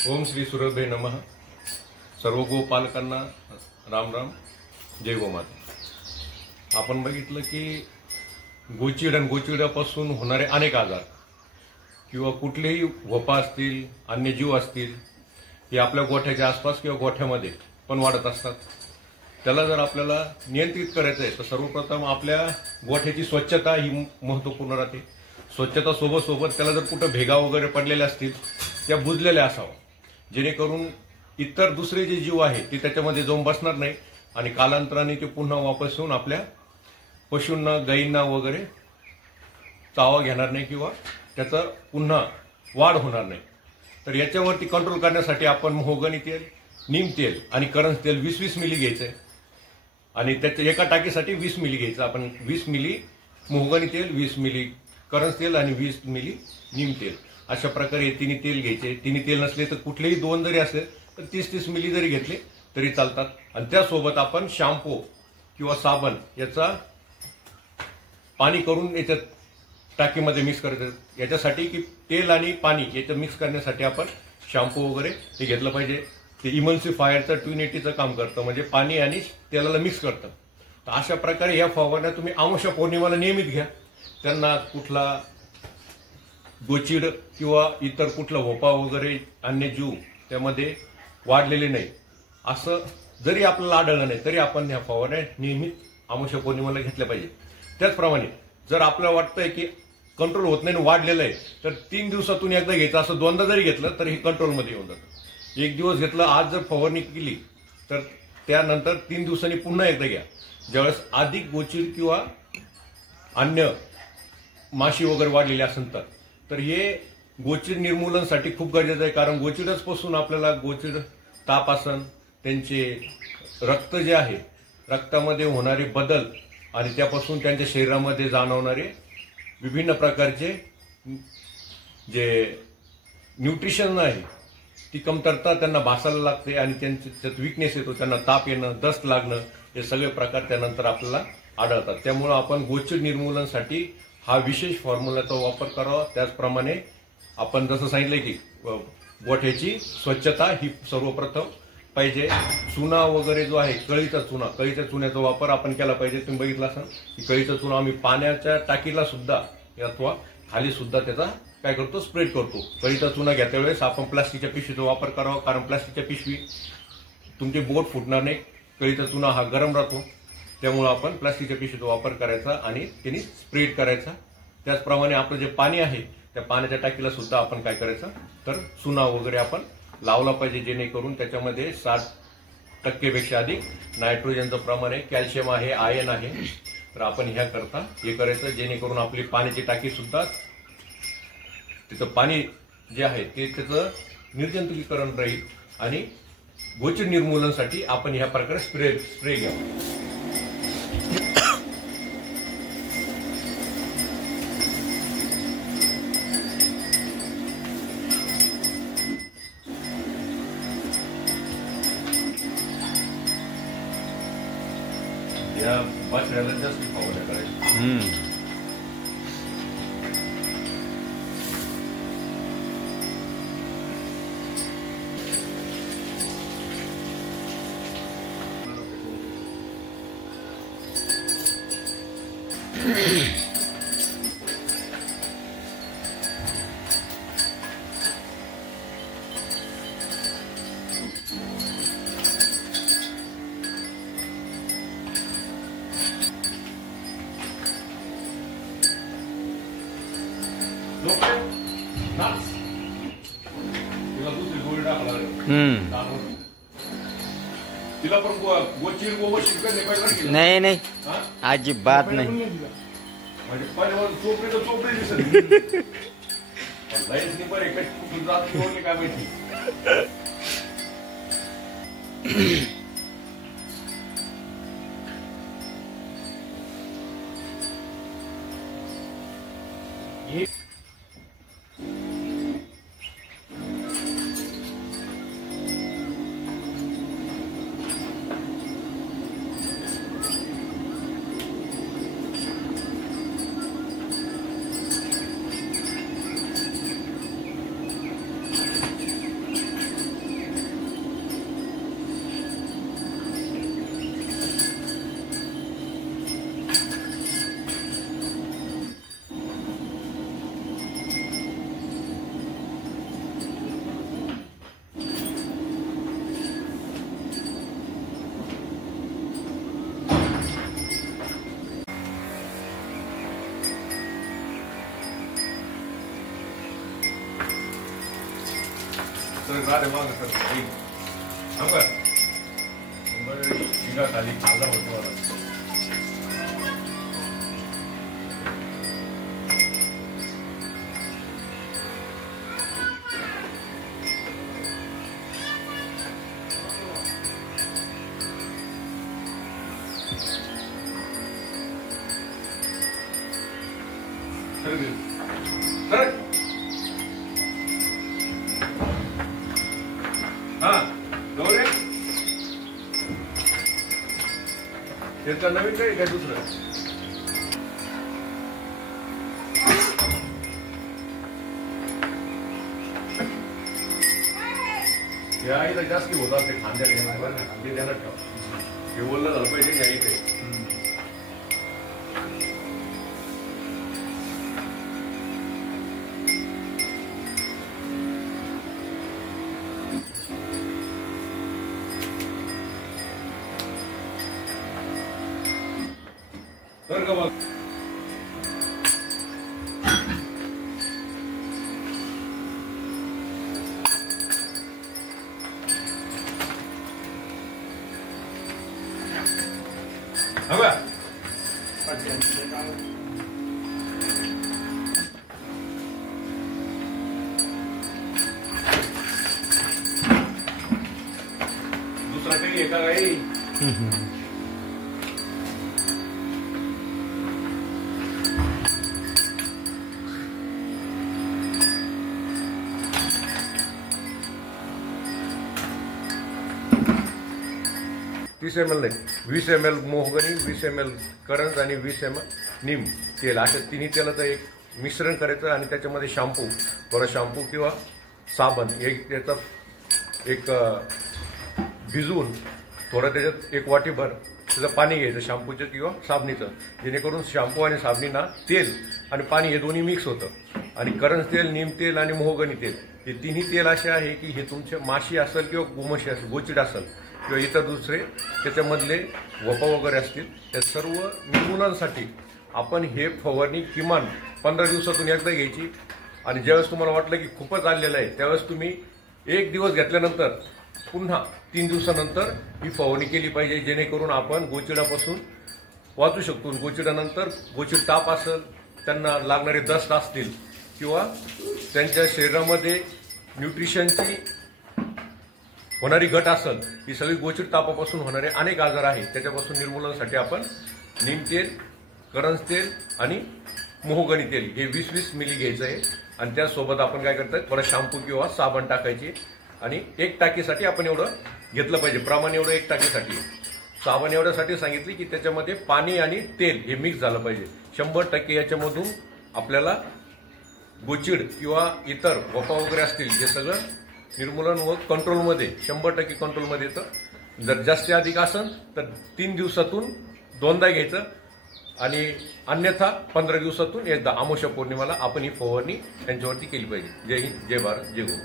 ओम श्री सूर्यभे नमः. सर्व गोपालकांना राम राम. जय गोमाता. आपण बघितलं की गोचिड आणि गोचिड्यापासून होणारे अनेक आजार किंवा कुठलेही वपा असतील, अन्य जीव असतील, हे आपल्या गोठ्याच्या आसपास किंवा गोठ्यामध्ये पण वाढत असतात. त्याला जर आपल्याला नियंत्रित करायचं आहे तर सर्वप्रथम आपल्या गोठ्याची स्वच्छता ही महत्त्वपूर्ण राहते. स्वच्छता सोबत त्याला जर कुठं भेगा वगैरे पडलेल्या असतील त्या बुजलेल्या असावं, जेणेकरून इतर दुसरे जे जीव आहेत ते त्याच्यामध्ये जाऊन बसणार नाही आणि कालांतराने ते पुन्हा वापस येऊन आपल्या पशूंना, गायींना वगैरे चावा घेणार नाही किंवा त्याचं पुन्हा वाढ होणार नाही. तर याच्यावरती कंट्रोल करण्यासाठी आपण मोहगनी तेल, नीम तेल आणि करंज तेल 20-20 मिली घ्यायचं आहे आणि त्याच्या एका टाकीसाठी 20 मिली घ्यायचं. आपण 20 मिली मोहगनी तेल, 20 मिली करंज तेल आणि 20 मिली नीम तेल अशा प्रकारे हे तिन्ही तेल घ्यायचे. तिन्ही तेल नसले तर कुठलेही दोन जरी असले तर 30-30 मिली जरी घेतले तरी चालतात. आणि त्यासोबत आपण शॅम्पू किंवा साबण याचा पाणी करून याच्यात टाकीमध्ये मिक्स करायचं. याच्यासाठी की तेल आणि पाणी याचं मिक्स करण्यासाठी आपण शॅम्पू वगैरे ते घेतलं पाहिजे. ते इमल्सिफायरचं 280चं काम करतं, म्हणजे पाणी आणि तेलाला मिक्स करतं. तर अशा प्रकारे या फवारण्या तुम्ही अमावस्या पौर्णिमेला नियमित घ्या. त्यांना कुठला गोचिड किंवा इतर कुठला भोपा वगैरे अन्य जीव त्यामध्ये वाढलेले नाही असं जरी आपल्याला आढळलं नाही तरी आपण ह्या फवारण्या नियमित अमावस्या पौर्णिमेला घेतल्या पाहिजे. त्याचप्रमाणे जर आपल्याला वाटतंय की कंट्रोल होत नाही, वाढलेलं आहे, तर 3 दिवसातून एकदा घ्यायचं. असं दोनदा जरी घेतलं तर हे कंट्रोलमध्ये येऊन जातं. 1 दिवस घेतलं, आज जर फवारणी केली तर त्यानंतर 3 दिवसांनी पुन्हा एकदा घ्या. ज्यावेळेस अधिक गोचिड किंवा अन्य माशी वगैरे वाढलेली असेल तर हे गोचिड निर्मूलनासाठी खूप गरजेचं आहे. कारण गोचिडच पासून आपल्याला गोचिड ताप असन, त्यांचे रक्त जे आहे, रक्तामध्ये होणारे बदल आणि त्यापासून त्यांच्या शरीरामध्ये जाणवणारे विभिन्न प्रकारचे जे न्यूट्रिशन आहे ती कमतरता त्यांना भासायला लागते आणि त्यांच्यात विकनेस येतो. त्यांना ताप येणं, दस्त लागणं हे सगळे प्रकार त्यानंतर आपल्याला आढळतात. त्यामुळे आपण गोचिड निर्मूलनासाठी हा विशेष फॉर्म्युलाचा वापर करावा. त्याचप्रमाणे आपण जसं सांगितलंय की गोठ्याची स्वच्छता ही सर्वप्रथम पाहिजे. चुना वगैरे जो आहे, कळीच्या चुन्याचा वापर आपण केला पाहिजे. तुम्ही बघितलं असाल की कळीचा चुना आम्ही पाण्याच्या टाकीला सुद्धा अथवा खाली सुद्धा त्याचा काय करतो, स्प्रेड करतो. कळीचा चुना घेत्या वेळेस आपण प्लास्टिकच्या पिशवीचा वापर करावा, कारण प्लास्टिकच्या पिशवी तुमचे बोट फुटणार नाही. कळीचा चुना हा गरम राहतो, त्यामुळे आपण प्लास्टिकच्या पिशवीचा वापर करायचा आणि त्यांनी स्प्रेड करायचा. त्याचप्रमाणे आपलं जे पाणी आहे त्या पाण्याच्या टाकीला सुद्धा आपण काय करायचं तर चुना वगैरे आपण लावला पाहिजे, जेणेकरून त्याच्यामध्ये 60% पेक्षा अधिक नायट्रोजनचं प्रमाण आहे, कॅल्शियम आहे, आयर्न आहे. तर आपण ह्या करता हे करायचं, जेणेकरून आपली पाण्याची टाकी सुद्धा तिथं पाणी जे आहे ते त्याचं निर्जंतुकीकरण राहील आणि गोचिड निर्मूलनासाठी आपण ह्या प्रकारे स्प्रे घ्यावा. या बछड्याला जास्त फवारण्या करायच्या. तिला दुसरी गोळी टाकला तिला पण गोचिड गोबर शिकत नाही. नाही अजिबात नाही. म्हणजे पहिल्यावर चोपडी तर चोपडी दिसत लाईट बरे काय माहिती. तर राधे माग सर थांबा शिगा खाली खाल्ला होतो मला हा गौरे त्याचा नवीन काही काय दुसरं या इथं जास्ती होतात ते खांद्या घेणार खांदे ध्यानात ठेवा हे बोललं झालं पाहिजे या इथे तर का बघ हवा दुसरा काही एका काही तीस ml नाही 20 ml मोहगनी 20 ml करंज आणि 20 ml नीम तेल अशा तिन्ही तेलाचं एक मिश्रण करायचं आणि त्याच्यामध्ये शॅम्पू थोडा शॅम्पू किंवा साबण एक त्याचा एक भिजवून थोडं त्याच्यात एक वाटीभर त्याचं पाणी घ्यायचं शॅम्पूचं किंवा साबणीचं जेणेकरून शॅम्पू आणि साबणीना तेल आणि पाणी हे दोन्ही मिक्स होतं आणि करंज तेल नीम तेल आणि मोहगनी तेल हे तिन्ही तेल असे आहे की हे तुमचे माशी असेल किंवा गोमशी असेल गोचिड असेल किंवा इतर दुसरे त्याच्यामधले वपा वगैरे असतील त्या सर्व निर्मूलनासाठी आपण हे फवारणी किमान 15 दिवसातून एकदा घ्यायची आणि ज्यावेळेस तुम्हाला वाटलं की खूपच आलेलं आहे त्यावेळेस तुम्ही एक दिवस घेतल्यानंतर पुन्हा 3 दिवसानंतर ही फवारणी केली पाहिजे जेणेकरून आपण गोचिडापासून वाचू शकतो गोचिडानंतर गोचिड ताप असेल त्यांना लागणारे दस्त असतील किंवा त्यांच्या शरीरामध्ये न्यूट्रिशनची होणारी घट असेल ही सगळी गोचिड तापापासून होणारे अनेक आजार आहेत त्याच्यापासून निर्मूलनासाठी आपण नीम तेल करंज तेल आणि मोहगनी तेल हे 20-20 मिली घ्यायचं आहे आणि त्यासोबत आपण काय करताय थोडा शॅम्पू किंवा साबण टाकायची आणि एक टाकीसाठी आपण एवढं घेतलं पाहिजे प्रमाण एवढं एक टाकीसाठी साबण एवढ्यासाठी सांगितली की त्याच्यामध्ये पाणी आणि तेल हे मिक्स झालं पाहिजे 100% याच्यामधून आपल्याला गोचिड किंवा इतर वपा वगैरे असतील हे सगळं निर्मूलन व कंट्रोलमध्ये 100% कंट्रोलमध्ये येतं जर जास्त अधिक असेल तर 3 दिवसातून 2दा घ्यायचं आणि अन्यथा 15 दिवसातून एकदा अमावस्या पौर्णिमेला आपण ही फवारणी त्यांच्यावरती केली पाहिजे जय हिंद जय भारत जय गो